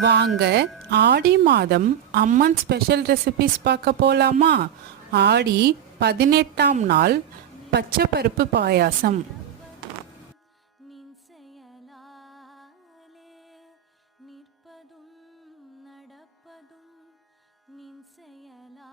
வாங்க ஆடி மாதம் அம்மன் special recipes பார்க்க போலாமா? ஆடி பதினெட்டாம் நாள் பச்சை பருப்பு பாயாசம் நிற்பதும் நடப்பதும் நின் செயலா